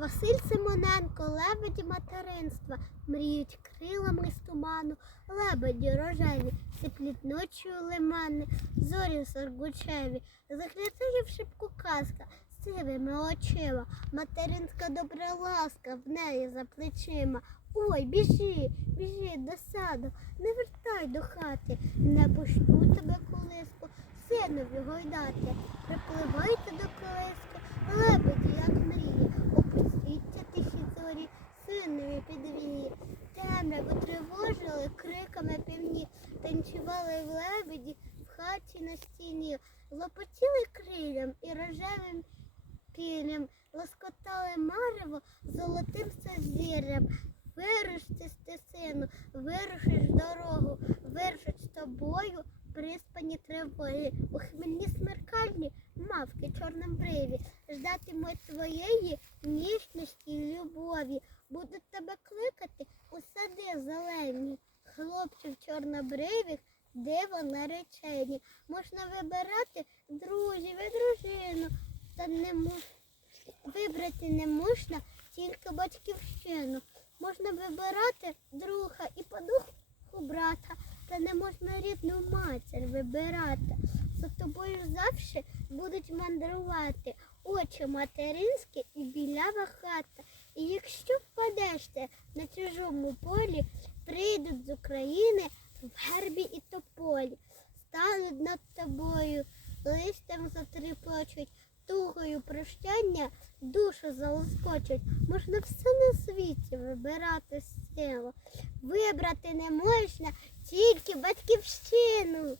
Василь Симоненко, лебеді материнства, мріють крилами з туману, лебеді рожеві, сиплють ночі у лимани, зорі соргучеві, заглядає в шибку казка, сивими очима, материнська добра ласка в неї за плечима. Ой, біжи, біжи до саду, не вертай до хати, не пущу тебе колиску, синові гойдати, припливайте до синові підвії. Темряву тривожили криками півні, танцювали в лебеді в хаті на стіні, лопотіли крилям і рожевим пілем, лоскотали марево золотим сазір'ям. Вирушти ти, сину, вирушиш дорогу, вирушать з тобою приспані тривоги. У хмельні смеркальні мавки чорним бриві, ждатимуть твоєї ніжності любові, будуть тебе кликати у сади зелені, хлопців чорнобривих, диво наречені. Можна вибирати друзів і дружину, та не мож... вибрати не можна тільки батьківщину. Можна вибирати друга і по духу брата, та не можна рідну матір вибирати. За тобою завжди будуть мандрувати очі материнські і білява хата. І якщо впадеш ти на чужому полі, прийдуть з України в гербі і тополі, стануть над тобою, листям затріпочуть, тугою прощання душу залоскочуть. Можна все на світі вибирати силу. Вибрати не можна тільки батьківщину.